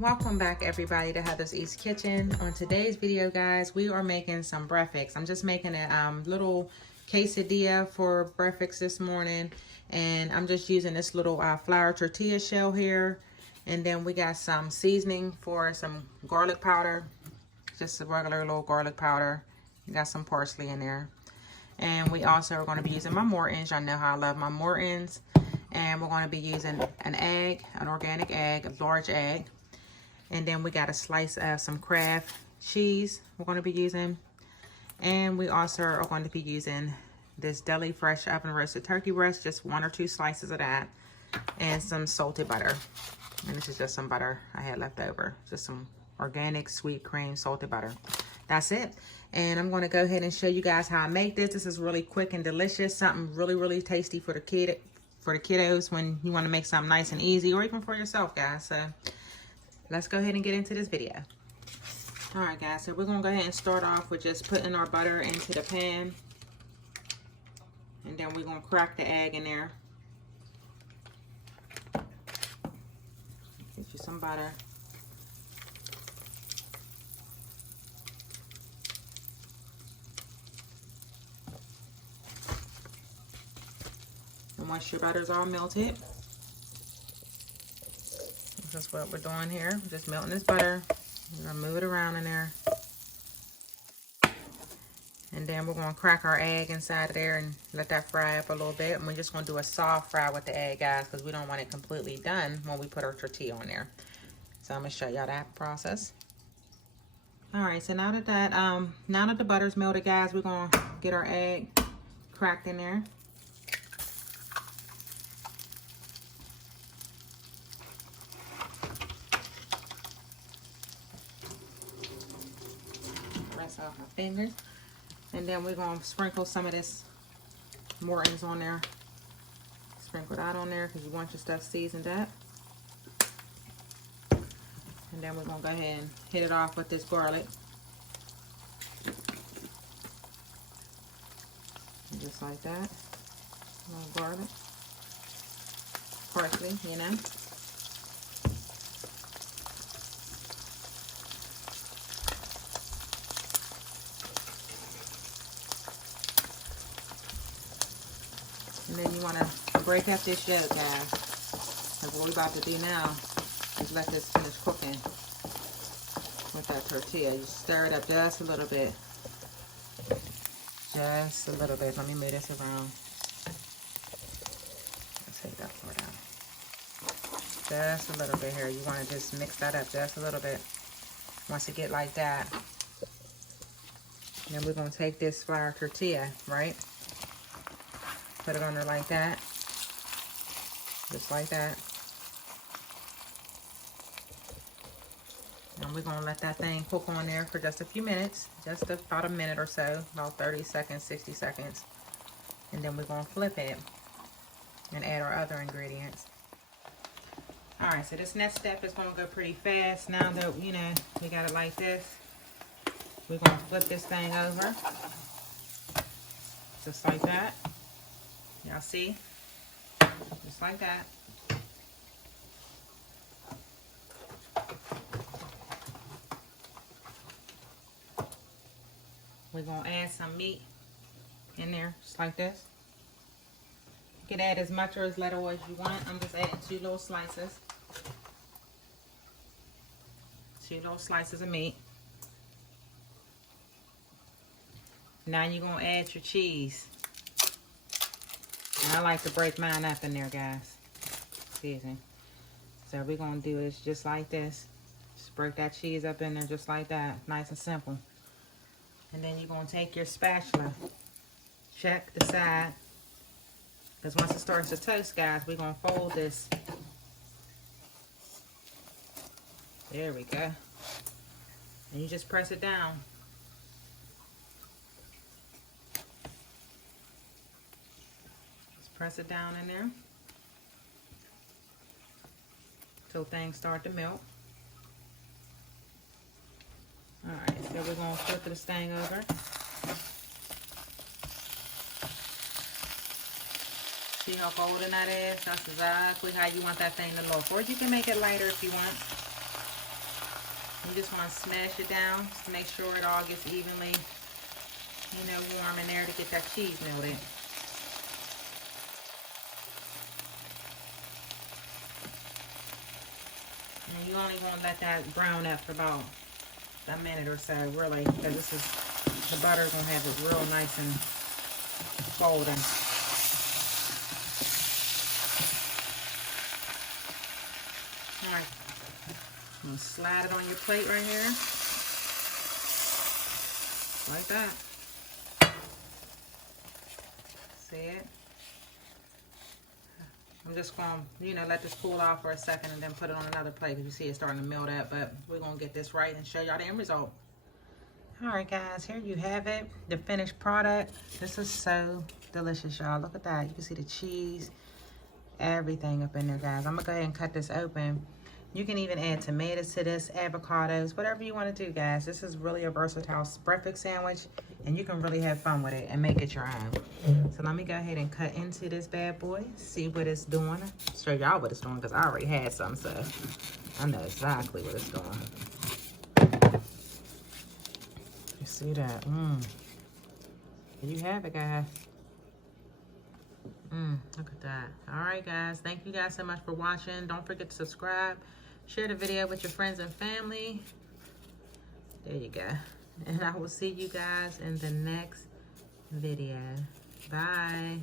Welcome back everybody to Heather's East Kitchen. On today's video, guys, we are making some breakfast. I'm just making a little quesadilla for breakfast this morning, and I'm just using this little flour tortilla shell here, and then we got some seasoning for some garlic powder, just a regular little garlic powder. We got some parsley in there, and we also are going to be using my Mortons. Y'all know how I love my Mortons. And we're going to be using an egg, an organic egg, a large egg. And then we got a slice of some Kraft cheese we're going to be using. And we also are going to be using this deli fresh oven roasted turkey breast, just 1 or 2 slices of that. And some salted butter. And this is just some butter I had left over. Just some organic sweet cream salted butter. That's it. And I'm going to go ahead and show you guys how I make this. This is really quick and delicious. Something really, really tasty for the kiddos when you want to make something nice and easy, or even for yourself, guys. So let's go ahead and get into this video. All right, guys, so we're gonna go ahead and start off with just putting our butter into the pan, and then we're gonna crack the egg in there. Get you some butter. And once your butter's all melted, this is what we're doing here. We're just melting this butter. We're gonna move it around in there. And then we're gonna crack our egg inside of there and let that fry up a little bit. And we're just gonna do a soft fry with the egg, guys, because we don't want it completely done when we put our tortilla on there. So I'm gonna show y'all that process. All right, so now that the butter's melted, guys, we're gonna get our egg cracked in there. Off my fingers, and then we're going to sprinkle some of this Morton's on there. Sprinkle that on there because you want your stuff seasoned up. And then we're going to go ahead and hit it off with this garlic. And just like that. A little garlic. Parsley, you know. And then you want to break up this yolk, guys. And what we're about to do now is let this finish cooking with that tortilla. You stir it up just a little bit. Just a little bit. Let me move this around. Let's take that part out. Just a little bit here. You want to just mix that up just a little bit. Once it get like that, then we're going to take this flour tortilla, right? Put it on there like that. Just like that. And we're going to let that thing cook on there for just a few minutes. Just about a minute or so. About 30 seconds, 60 seconds. And then we're going to flip it and add our other ingredients. Alright, so this next step is going to go pretty fast. Now that, you know, we got it like this, we're going to flip this thing over. Just like that. Y'all see? Just like that. We're going to add some meat in there, just like this. You can add as much or as little as you want. I'm just adding 2 little slices. 2 little slices of meat. Now you're going to add your cheese. And I like to break mine up in there, guys. Excuse me. So we're going to do is just like this. Just break that cheese up in there just like that. Nice and simple. And then you're going to take your spatula. Check the side. Because once it starts to toast, guys, we're going to fold this. There we go. And you just press it down. Press it down in there till things start to melt. Alright, so we're going to flip this thing over. See how golden that is? That's exactly how you want that thing to look. Or you can make it lighter if you want. You just want to smash it down just to make sure it all gets evenly, you know, warm in there to get that cheese melted. And you only want to let that brown up for about a minute or so, really, because this is, the butter's going to have it real nice and golden. All right. I'm going to slide it on your plate right here. Like that. See it? I'm just going to, you know, let this cool off for a second and then put it on another plate because you see it's starting to melt up. But we're going to get this right and show y'all the end result. Alright guys, here you have it. The finished product. This is so delicious, y'all. Look at that. You can see the cheese. Everything up in there, guys. I'm going to go ahead and cut this open. You can even add tomatoes to this, avocados, whatever you want to do, guys. This is really a versatile breakfast sandwich, and you can really have fun with it and make it your own. So let me go ahead and cut into this bad boy, see what it's doing. Show y'all what it's doing because I already had some, so I know exactly what it's doing. You see that? There you have it, guys. Look at that. All right, guys. Thank you guys so much for watching. Don't forget to subscribe. Share the video with your friends and family. There you go. And I will see you guys in the next video. Bye.